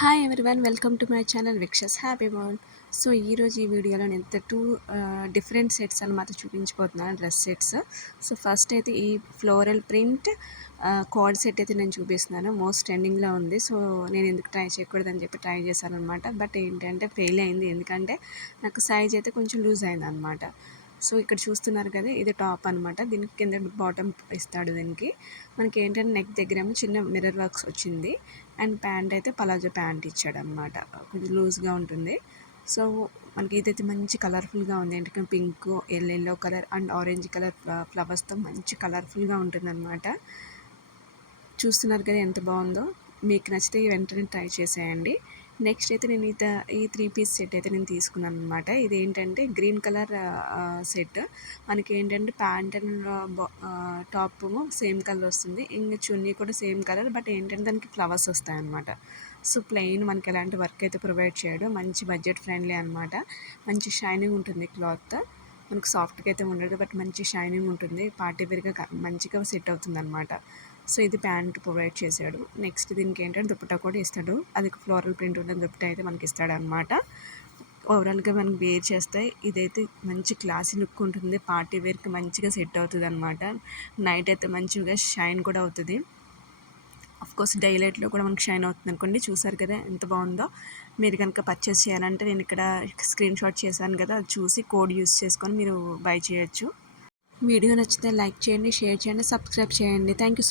Hi everyone, welcome to my channel విక్షస్ happy world. So ఈరోజు ఈ వీడియోలో నేను టూ డిఫరెంట్ సెట్స్ అనమాట చూపించబోతున్నాను, డ్రెస్ సెట్స్. సో ఫస్ట్ అయితే ఈ ఫ్లోరల్ ప్రింట్ కార్డ్ సెట్ అయితే నేను చూపిస్తున్నాను. మోస్ట్ ట్రెండింగ్లో ఉంది. సో నేను ఎందుకు ట్రై చేయకూడదని చెప్పి ట్రై చేశాను అనమాట. బట్ ఏంటంటే ఫెయిల్ అయింది, ఎందుకంటే నాకు సైజ్ అయితే కొంచెం లూజ్ అయింది అనమాట. సో ఇక్కడ చూస్తున్నారు కదా, ఇది టాప్ అనమాట. దీనికి కింద బాటమ్ ఇస్తాడు. దీనికి మనకి ఏంటంటే నెక్ దగ్గరేమో చిన్న మిర్రర్ వర్క్స్ వచ్చింది. అండ్ ప్యాంట్ అయితే పలాజో ప్యాంట్ ఇచ్చాడు అనమాట, కొంచెం లూజ్గా ఉంటుంది. సో మనకి ఇదైతే మంచి కలర్ఫుల్గా ఉంది. ఏంటంటే pink, yellow colour and orange colour ఫ్లవర్స్తో మంచి కలర్ఫుల్గా ఉంటుందన్నమాట. చూస్తున్నారు కదా ఎంత బాగుందో. మీకు నచ్చితే వెంటనే ట్రై చేసేయండి. నెక్స్ట్ అయితే నేను ఈ 3 పీస్ సెట్ అయితే నేను తీసుకున్నాను అనమాట. ఇది ఏంటంటే గ్రీన్ కలర్ సెట్. మనకి ఏంటంటే pant and top same colour వస్తుంది. ఇంకా చున్నీ కూడా సేమ్ కలర్, బట్ ఏంటంటే దానికి ఫ్లవర్స్ వస్తాయన్నమాట. సో ప్లెయిన్ మనకి ఎలాంటి వర్క్ అయితే ప్రొవైడ్ చేయడు. మంచి బడ్జెట్ ఫ్రెండ్లీ అనమాట. మంచి షైనింగ్ ఉంటుంది క్లాత్. మనకు సాఫ్ట్గా అయితే ఉండదు, బట్ మంచి షైనింగ్ ఉంటుంది. పార్టీ వేర్గా మంచిగా సెట్ అవుతుంది అనమాట. సో ఇది ప్యాంట్ ప్రొవైడ్ చేశాడు. నెక్స్ట్ దీనికి ఏంటంటే దుపట్టా కూడా ఇస్తాడు. అది ఫ్లోరల్ ప్రింట్ ఉన్న దుపట్టా అయితే మనకి ఇస్తాడు అనమాట. ఓవరాల్గా మనకి వేర్ చేస్తే ఇదైతే మంచి క్లాసీ లుక్ ఉంటుంది. పార్టీ వేర్కి మంచిగా సెట్ అవుతుంది అనమాట. నైట్ అయితే మంచిగా షైన్ కూడా అవుతుంది. కోర్స్ డే లైట్లో కూడా మనకి షైన్ అవుతుంది అనుకోండి. చూసారు కదా ఎంత బాగుందో. మీరు కనుక పర్చేస్ చేయాలంటే నేను ఇక్కడ స్క్రీన్ షాట్ చేశాను కదా, అది చూసి కోడ్ యూస్ చేసుకొని మీరు బై చేయొచ్చు. వీడియో నచ్చితే లైక్ చేయండి, షేర్ చేయండి, సబ్స్క్రైబ్ చేయండి. Thank you.